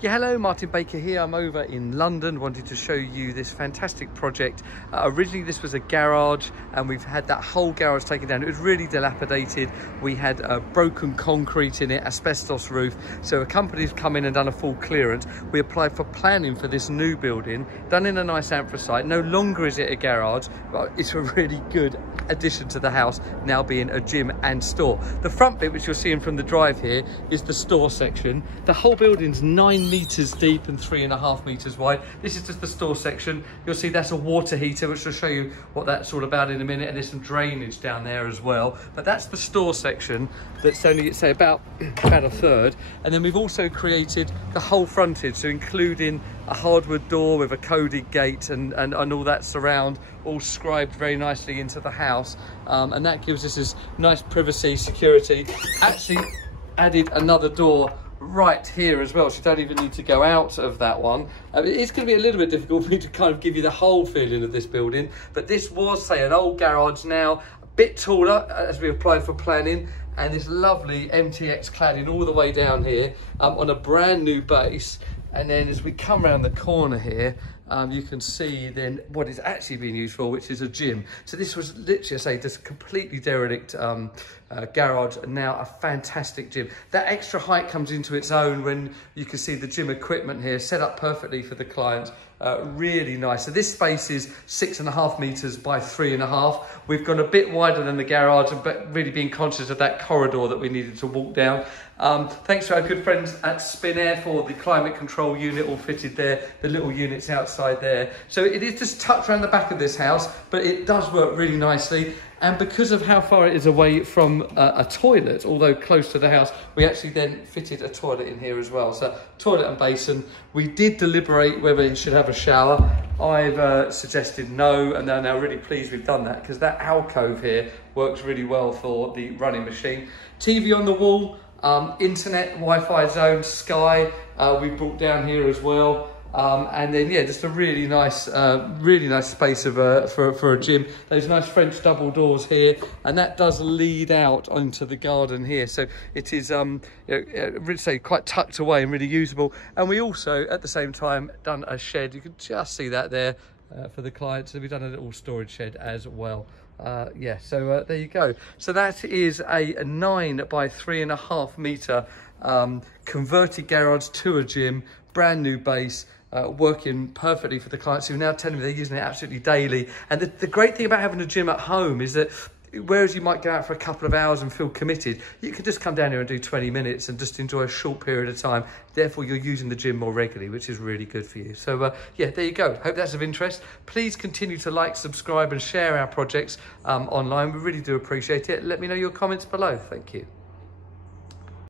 Yeah, hello, Martin Baker here. I'm over in London, wanted to show you this fantastic project. Originally this was a garage and we've had that whole garage taken down. It was really dilapidated. We had broken concrete in it, asbestos roof. So a company's come in and done a full clearance. We applied for planning for this new building, done in a nice anthracite. No longer is it a garage, but it's a really good addition to the house, now being a gym and store. The front bit, which you're seeing from the drive here, is the store section. The whole building's 9 meters deep and 3.5 meters wide. This is just the store section. You'll see that's a water heater, which will show you what that's all about in a minute, and there's some drainage down there as well. But that's the store section that's only, say, about a third. And then we've also created the whole frontage, so including a hardwood door with a coded gate and all that surround, all scribed very nicely into the house. And that gives us this nice privacy, security. Actually added another door right here as well, so you don't even need to go out of that one. It's going to be a little bit difficult for me to kind of give you the whole feeling of this building, but this was, say, an old garage, now a bit taller as we applied for planning, and this lovely MTX cladding all the way down here on a brand new base. And then as we come around the corner here, you can see then what it's actually being used for, which is a gym. So this was literally, I say, just completely derelict garage, and now a fantastic gym. That extra height comes into its own when you can see the gym equipment here set up perfectly for the clients. Really nice. So this space is 6.5 meters by 3.5. We've gone a bit wider than the garage, but really being conscious of that corridor that we needed to walk down. Thanks to our good friends at Spin Air for the climate control unit all fitted there, the little units outside there. So it is just tucked around the back of this house, but it does work really nicely. And because of how far it is away from a toilet, although close to the house, we actually then fitted a toilet in here as well. So toilet and basin. We did deliberate whether it should have a shower. I've suggested no, and they're now really pleased we've done that, because that alcove here works really well for the running machine. TV on the wall, internet, Wi-Fi zone, Sky, we brought down here as well. And then, yeah, just a really nice space of for a gym. Those nice French double doors here, and that does lead out onto the garden here. So it is, really say, quite tucked away and really usable. And we also, at the same time, done a shed. You can just see that there for the clients. So we've done a little storage shed as well. Yeah, so there you go. So that is a 9 by 3.5 meter converted garage to a gym, brand new base. Working perfectly for the clients who are now telling me they're using it absolutely daily. And the great thing about having a gym at home is that whereas you might go out for a couple of hours and feel committed, you can just come down here and do 20 minutes and just enjoy a short period of time. Therefore, you're using the gym more regularly, which is really good for you. So yeah, there you go. Hope that's of interest. Please continue to like, subscribe and share our projects online. We really do appreciate it. Let me know your comments below. Thank you.